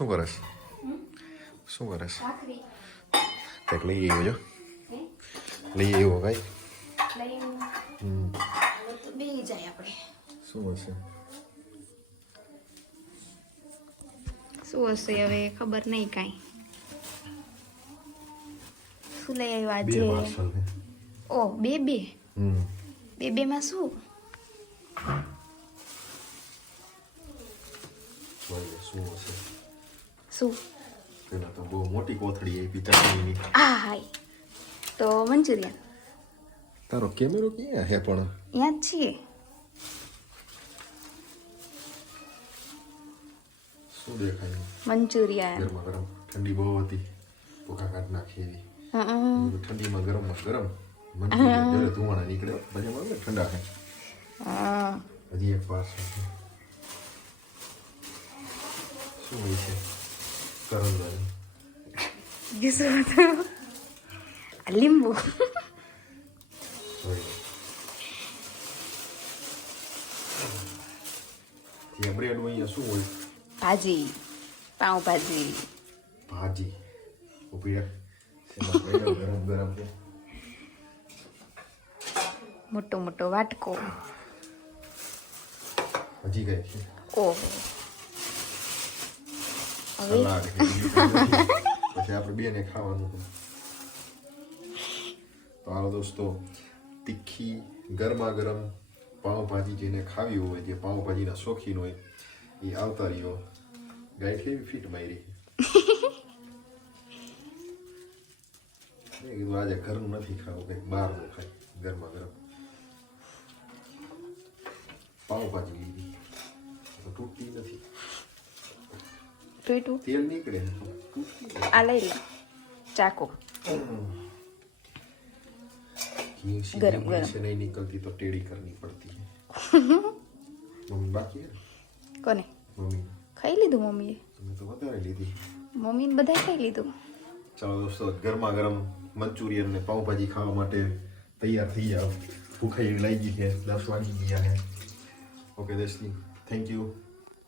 શું કરસ શું કરસ ભાખરી કંઈક લઈ આવ્યો જો લઈ આવ્યો ભાઈ લઈ તો બેહી જાય આપણે શું હશે શું હશે હવે ખબર નહીં કાંઈ શું લઈ આવ્યા બે આજે પાર્સલ છે ઓ બે હમ બેમાં શું જોઈએ શું હશે શું પેલા તો બહુ મોટી કોથળી આપી ચટણીની આ હાય તો મંચુરિયન તારો કેમેરો ક્યાં હે પણ અહીંયા જ છીએ શું દેખાય મંચુરિયન ગરમા ગરમ ઠંડી બહુ હતી ભૂખા કાઢ નાખી એવી ઠંડીમાં ગરમમાં ગરમ મંચુરિયન જ્યારે ધુમાડા નીકળે પછી આવે ઠંડા હે હા હજી એક પાર્સલ છે શું હોય છે કરંદવાની શું હતું આ લીંબુ જોઈએ ત્યાં બ્રેડ અહીંયા શું હોય ભાજી પાઉંભાજી ભાજી ઊભી રાખ એમાં પડ્યો ગરમ ગરમ છે મોટો મોટો વાટકો હજી કઈ છે ઓહો હવે સલાડ છે બીજું કંઈ નથી. પછી આપણે બેને ખાવાનું હતું તો હાલો દોસ્તો તીખી ગરમા ગરમ પાઉંભાજી જેને ખાવી હોય જે પાઉંભાજીના શોખીન હોય એ આવતા રહ્યો ગાઈડ કેવી ફીટ મારી મેં કીધું આજે ઘરનું નથી ખાવું કંઈક બહારનું ખાય ગરમા ગરમ પાઉંભાજી લીધી તો તૂટતી નથી ટૂટું તેલ નીકળે ને તૂટતી નથી. આ લઈ લો ચાકુ घी गरम, सीधी गरम। से नहीं निकलती तो टेढ़ी करनी पड़ती है मम्मी बाकी है કોને मम्मी ખાઈ લીધું મમ્મીએ तुमने तो बता रही थी મમ્મીને બધાય ખાઈ લીધું चलो दोस्तों गरमा गरम मंचूरियन ने पाव भाजी खावा માટે તૈયાર થઈ જાઓ ભૂખ એવી લાગી છે 10 વાગી ગયા છે ઓકે દર્શની થેન્ક યુ